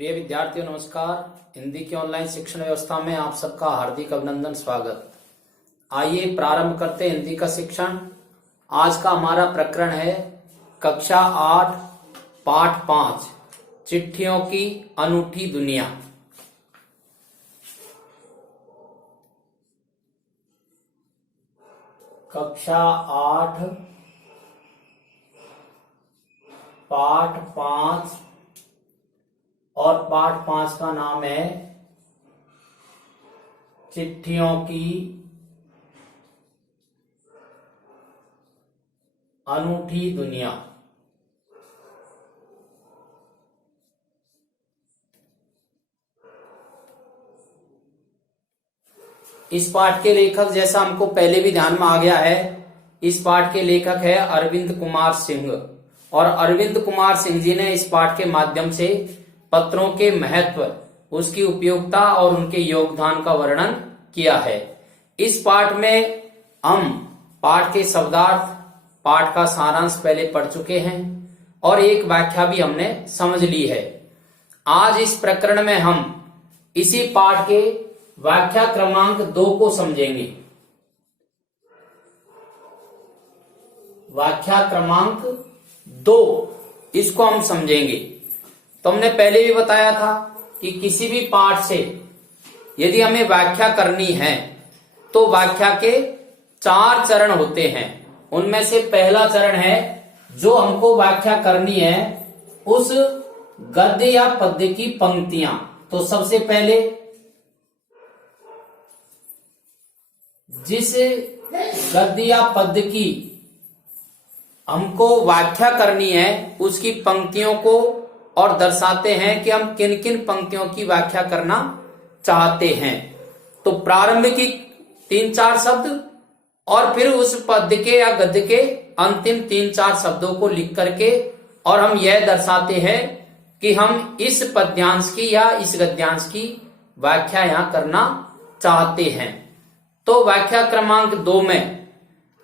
प्रिय विद्यार्थियों नमस्कार। हिंदी की ऑनलाइन शिक्षण व्यवस्था में आप सबका हार्दिक अभिनंदन स्वागत। आइए प्रारंभ करते हैं हिंदी का शिक्षण। आज का हमारा प्रकरण है कक्षा 8 पाठ 5 चिट्ठियों की अनूठी दुनिया। कक्षा 8 पाठ 5 और पाठ 5 का नाम है चिट्ठियों की अनूठी दुनिया। इस पाठ के लेखक, जैसा हमको पहले भी ध्यान में आ गया है, इस पाठ के लेखक है अरविंद कुमार सिंह। और अरविंद कुमार सिंह जी ने इस पाठ के माध्यम से पत्रों के महत्व, उसकी उपयोगिता और उनके योगदान का वर्णन किया है। इस पाठ में हम पाठ के शब्दार्थ, पाठ का सारांश पहले पढ़ चुके हैं और एक व्याख्या भी हमने समझ ली है। आज इस प्रकरण में हम इसी पाठ के व्याख्या क्रमांक 2 को समझेंगे। व्याख्या क्रमांक 2 इसको हम समझेंगे। तो हमने पहले भी बताया था कि किसी भी पाठ से यदि हमें व्याख्या करनी है तो व्याख्या के 4 चरण होते हैं। उनमें से पहला चरण है जो हमको व्याख्या करनी है उस गद्य या पद्य की पंक्तियां। तो सबसे पहले जिस गद्य या पद्य की हमको व्याख्या करनी है उसकी पंक्तियों को और दर्शाते हैं कि हम किन किन पंक्तियों की व्याख्या करना चाहते हैं। तो प्रारंभ की 3-4 शब्द और फिर उस पद्य के या गद्य के अंतिम 3-4 शब्दों को लिख करके और हम यह दर्शाते हैं कि हम इस पद्यांश की या इस गद्यांश की व्याख्या यहां करना चाहते हैं। तो व्याख्या क्रमांक 2 में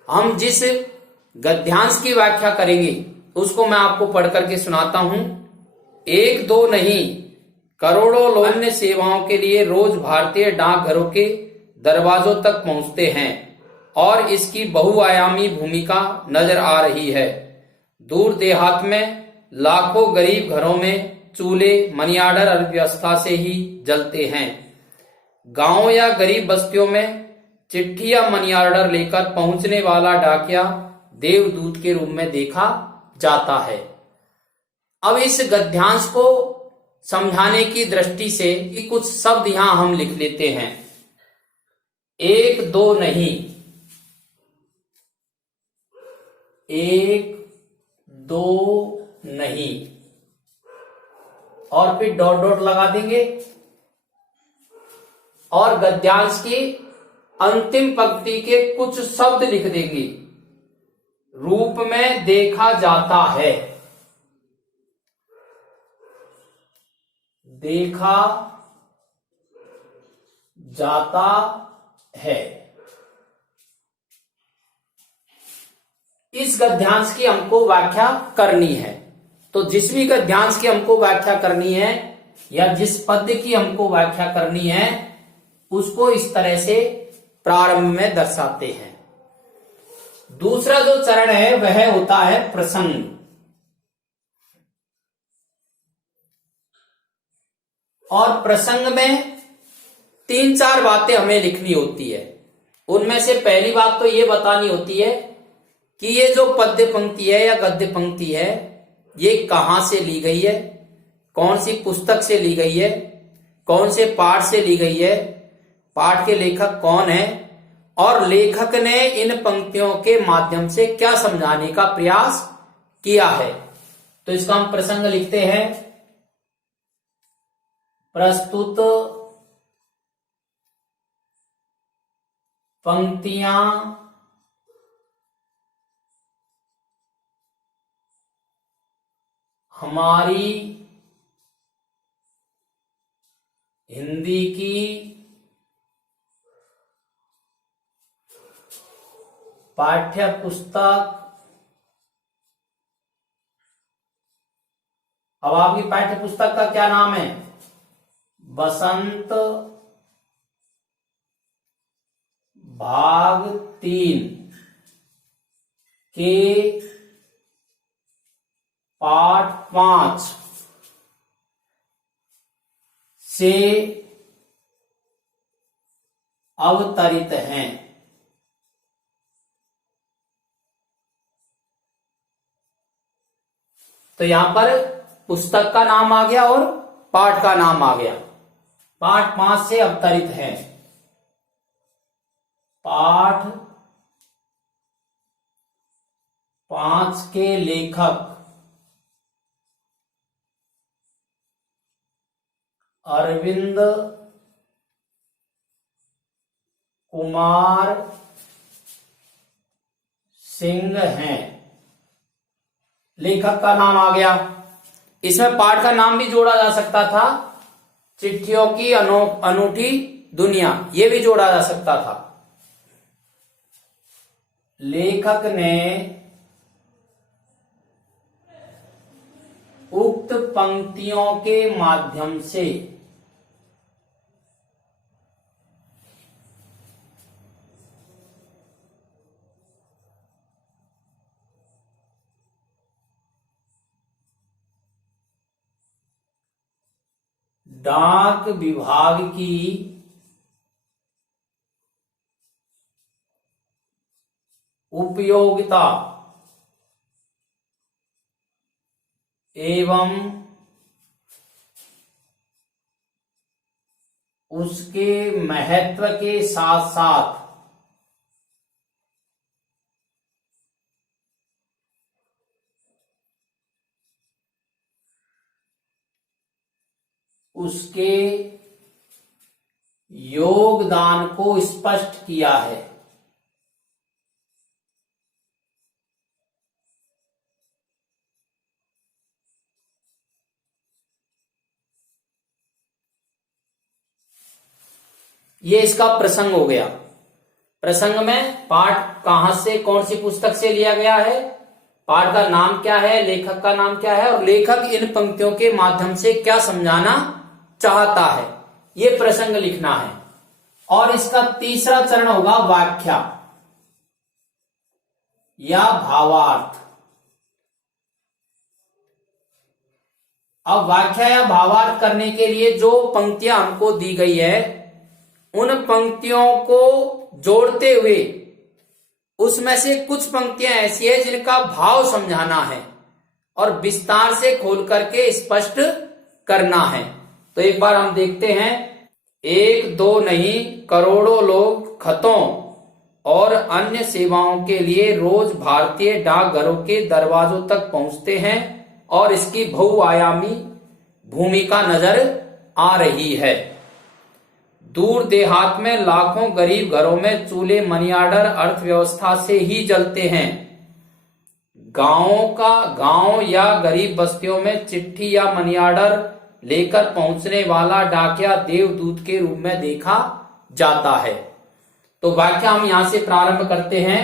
हम जिस गद्यांश की व्याख्या करेंगे उसको मैं आपको पढ़ करके सुनाता हूं। 1-2 नहीं, करोड़ों लोग अन्य सेवाओं के लिए रोज भारतीय डाकघरों के दरवाजों तक पहुंचते हैं और इसकी बहुआयामी भूमिका नजर आ रही है। दूर देहात में लाखों गरीब घरों में चूल्हे मनी ऑर्डर अर्थव्यवस्था से ही जलते हैं। गांव या गरीब बस्तियों में चिट्ठी या मनी ऑर्डर लेकर पहुंचने वाला डाकिया देवदूत के रूप में देखा जाता है। अब इस गद्यांश को समझाने की दृष्टि से कुछ शब्द यहां हम लिख लेते हैं। 1-2 नहीं, 1-2 नहीं और फिर डॉट डॉट लगा देंगे और गद्यांश की अंतिम पंक्ति के कुछ शब्द लिख देंगे। रूप में देखा जाता है, देखा जाता है। इस गद्यांश की हमको व्याख्या करनी है। तो जिस भी गद्यांश की हमको व्याख्या करनी है या जिस पद्य की हमको व्याख्या करनी है उसको इस तरह से प्रारंभ में दर्शाते हैं। दूसरा जो चरण है वह होता है प्रसंग। और प्रसंग में 3-4 बातें हमें लिखनी होती है। उनमें से पहली बात तो ये बतानी होती है कि ये जो पद्य पंक्ति है या गद्य पंक्ति है ये कहां से ली गई है, कौन सी पुस्तक से ली गई है, कौन से पाठ से ली गई है, पाठ के लेखक कौन है और लेखक ने इन पंक्तियों के माध्यम से क्या समझाने का प्रयास किया है। तो इसका हम प्रसंग लिखते हैं। प्रस्तुत पंक्तियां हमारी हिंदी की पाठ्य पुस्तक अब आपकी पाठ्य पुस्तक का क्या नाम है? बसंत भाग 3 के पाठ 5 से अवतरित हैं। तो यहां पर पुस्तक का नाम आ गया और पाठ का नाम आ गया। पाठ 5 से अवतरित है। पाठ 5 के लेखक अरविंद कुमार सिंह हैं। लेखक का नाम आ गया। इसमें पाठ का नाम भी जोड़ा जा सकता था, चिट्ठियों की अनूठी दुनिया, ये भी जोड़ा जा सकता था। लेखक ने उक्त पंक्तियों के माध्यम से डाक विभाग की उपयोगिता एवं उसके महत्व के साथ साथ उसके योगदान को स्पष्ट किया है। ये इसका प्रसंग हो गया। प्रसंग में पाठ कहां से, कौन सी पुस्तक से लिया गया है, पाठ का नाम क्या है, लेखक का नाम क्या है और लेखक इन पंक्तियों के माध्यम से क्या समझाना चाहता है, ये प्रसंग लिखना है। और इसका तीसरा चरण होगा व्याख्या या भावार्थ। अब व्याख्या या भावार्थ करने के लिए जो पंक्तियां हमको दी गई है, उन पंक्तियों को जोड़ते हुए उसमें से कुछ पंक्तियां ऐसी है जिनका भाव समझाना है और विस्तार से खोल करके स्पष्ट करना है। तो एक बार हम देखते हैं। एक दो नहीं करोड़ों लोग खतों और अन्य सेवाओं के लिए रोज भारतीय डाकघरों के दरवाजों तक पहुंचते हैं और इसकी बहुआयामी भूमिका नजर आ रही है। दूर देहात में लाखों गरीब घरों में चूल्हे मनी ऑर्डर अर्थव्यवस्था से ही जलते हैं। गांव या गरीब बस्तियों में चिट्ठी या मनी ऑर्डर लेकर पहुंचने वाला डाकिया देवदूत के रूप में देखा जाता है। तो व्याख्या हम यहां से प्रारंभ करते हैं।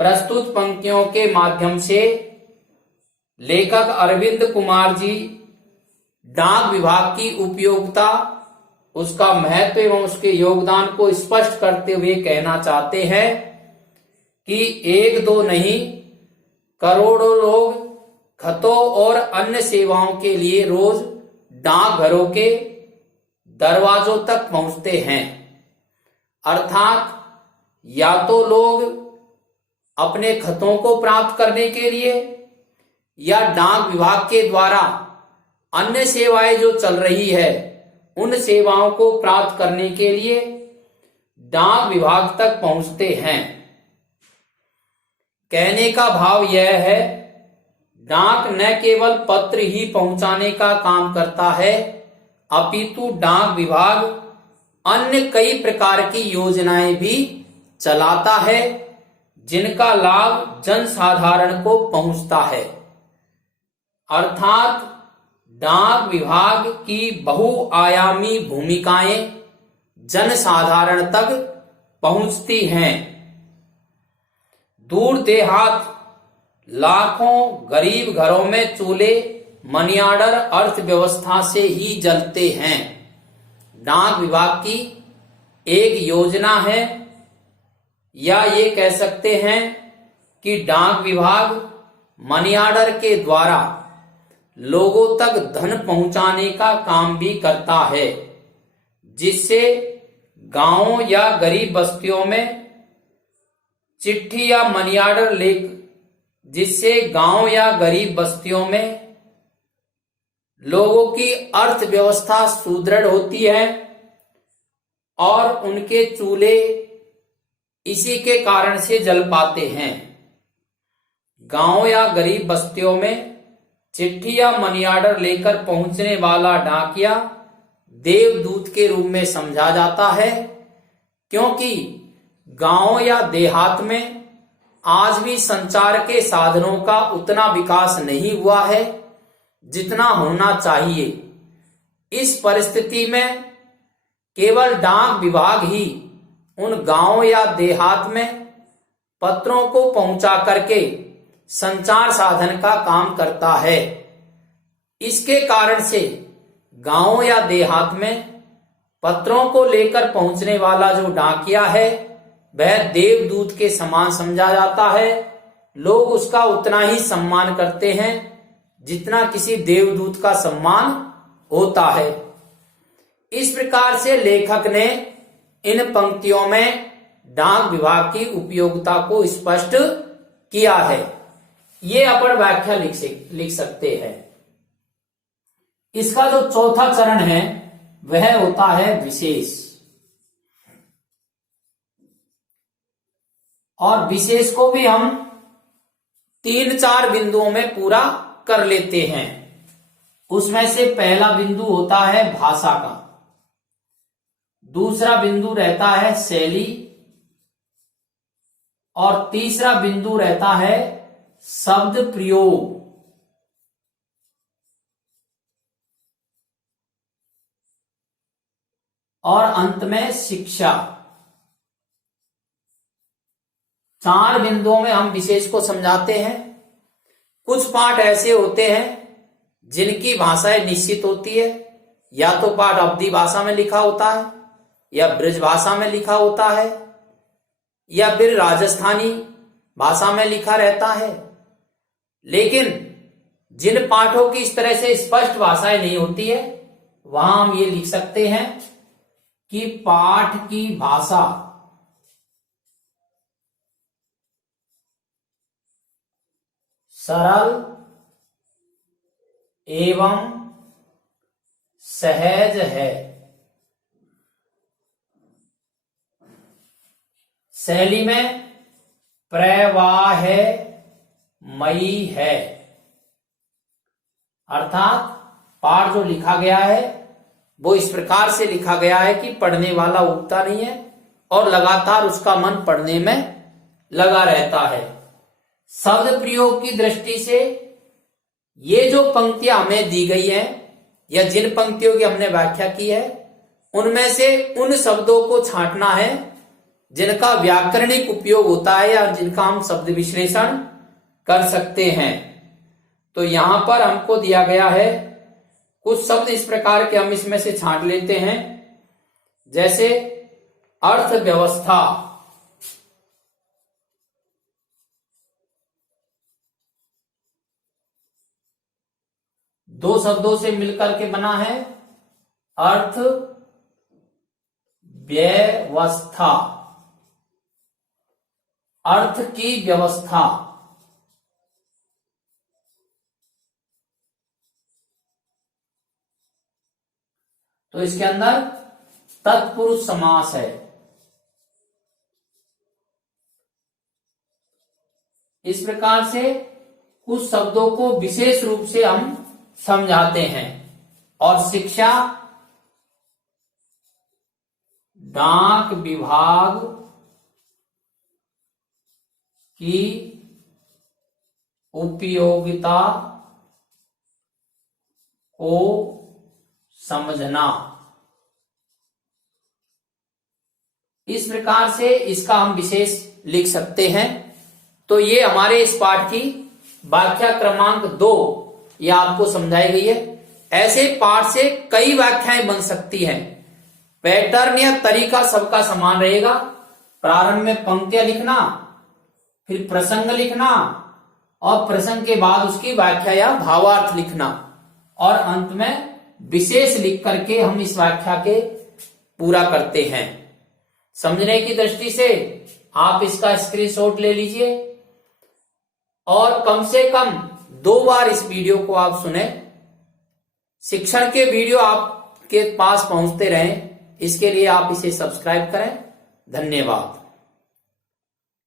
प्रस्तुत पंक्तियों के माध्यम से लेखक अरविंद कुमार जी डाक विभाग की उपयोगिता, उसका महत्व एवं उसके योगदान को स्पष्ट करते हुए कहना चाहते हैं कि एक दो नहीं करोड़ों लोग खतों और अन्य सेवाओं के लिए रोज डाकघरों के दरवाजों तक पहुंचते हैं। अर्थात या तो लोग अपने खतों को प्राप्त करने के लिए या डाक विभाग के द्वारा अन्य सेवाएं जो चल रही है उन सेवाओं को प्राप्त करने के लिए डाक विभाग तक पहुंचते हैं। कहने का भाव यह है, डाक न केवल पत्र ही पहुंचाने का काम करता है, अपितु डाक विभाग अन्य कई प्रकार की योजनाएं भी चलाता है जिनका लाभ जन साधारण को पहुंचता है। अर्थात डाक विभाग की बहुआयामी भूमिकाएं जन साधारण तक पहुंचती हैं। दूर देहात लाखों गरीब घरों में चूल्हे मनी ऑर्डर अर्थव्यवस्था से ही जलते हैं। डाक विभाग की एक योजना है, या ये कह सकते हैं कि डाक विभाग मनी ऑर्डर के द्वारा लोगों तक धन पहुंचाने का काम भी करता है, जिससे गांवों या गरीब बस्तियों में चिट्ठी या मनी ऑर्डर जिससे गांव या गरीब बस्तियों में लोगों की अर्थव्यवस्था सुदृढ़ होती है और उनके चूल्हे इसी के कारण से जल पाते हैं। गांव या गरीब बस्तियों में चिट्ठी या मनी ऑर्डर लेकर पहुंचने वाला डाकिया देवदूत के रूप में समझा जाता है, क्योंकि गांव या देहात में आज भी संचार के साधनों का उतना विकास नहीं हुआ है जितना होना चाहिए। इस परिस्थिति में केवल डाक विभाग ही उन गांव या देहात में पत्रों को पहुंचा करके संचार साधन का काम करता है। इसके कारण से गांव या देहात में पत्रों को लेकर पहुंचने वाला जो डाकिया है वह देवदूत के समान समझा जाता है। लोग उसका उतना ही सम्मान करते हैं जितना किसी देवदूत का सम्मान होता है। इस प्रकार से लेखक ने इन पंक्तियों में डाक विभाग की उपयोगिता को स्पष्ट किया है। ये अपन व्याख्या लिख सकते हैं। इसका जो चौथा चरण है वह होता है विशेष, और विशेष को भी हम 3-4 बिंदुओं में पूरा कर लेते हैं। उसमें से पहला बिंदु होता है भाषा का, दूसरा बिंदु रहता है शैली, और तीसरा बिंदु रहता है शब्द प्रयोग, और अंत में शिक्षा। 4 बिंदुओं में हम विशेष को समझाते हैं। कुछ पाठ ऐसे होते हैं जिनकी भाषाएं निश्चित होती है, या तो पाठ अवधी भाषा में लिखा होता है, या ब्रज भाषा में लिखा होता है, या फिर राजस्थानी भाषा में लिखा रहता है। लेकिन जिन पाठों की इस तरह से स्पष्ट भाषाएं नहीं होती है, वहां हम ये लिख सकते हैं कि पाठ की भाषा सरल एवं सहज है। शैली में प्रवाहमयी है, अर्थात पाठ जो लिखा गया है वो इस प्रकार से लिखा गया है कि पढ़ने वाला उगता नहीं है और लगातार उसका मन पढ़ने में लगा रहता है। शब्द प्रयोग की दृष्टि से ये जो पंक्तियां हमें दी गई हैं, या जिन पंक्तियों की हमने व्याख्या की है, उनमें से उन शब्दों को छांटना है जिनका व्याकरणिक उपयोग होता है या जिनका हम शब्द विश्लेषण कर सकते हैं। तो यहां पर हमको दिया गया है कुछ शब्द इस प्रकार के, हम इसमें से छांट लेते हैं। जैसे अर्थव्यवस्था, दो शब्दों से मिलकर के बना है अर्थ व्यवस्था, अर्थ की व्यवस्था। तो इसके अंदर तत्पुरुष समास है। इस प्रकार से कुछ शब्दों को विशेष रूप से हम समझाते हैं। और शिक्षा, डाक विभाग की उपयोगिता को समझना। इस प्रकार से इसका हम विशेष लिख सकते हैं। तो ये हमारे इस पाठ की व्याख्या क्रमांक 2 यह आपको समझाई गई है। ऐसे पाठ से कई व्याख्याएं बन सकती हैं। पैटर्न या तरीका सबका समान रहेगा। प्रारंभ में पंक्तियां लिखना, फिर प्रसंग लिखना और प्रसंग के बाद उसकी व्याख्या या भावार्थ लिखना और अंत में विशेष लिख करके हम इस व्याख्या के पूरा करते हैं। समझने की दृष्टि से आप इसका स्क्रीनशॉट ले लीजिए और कम से कम 2 बार इस वीडियो को आप सुने। शिक्षण के वीडियो आपके पास पहुंचते रहें, इसके लिए आप इसे सब्सक्राइब करें। धन्यवाद।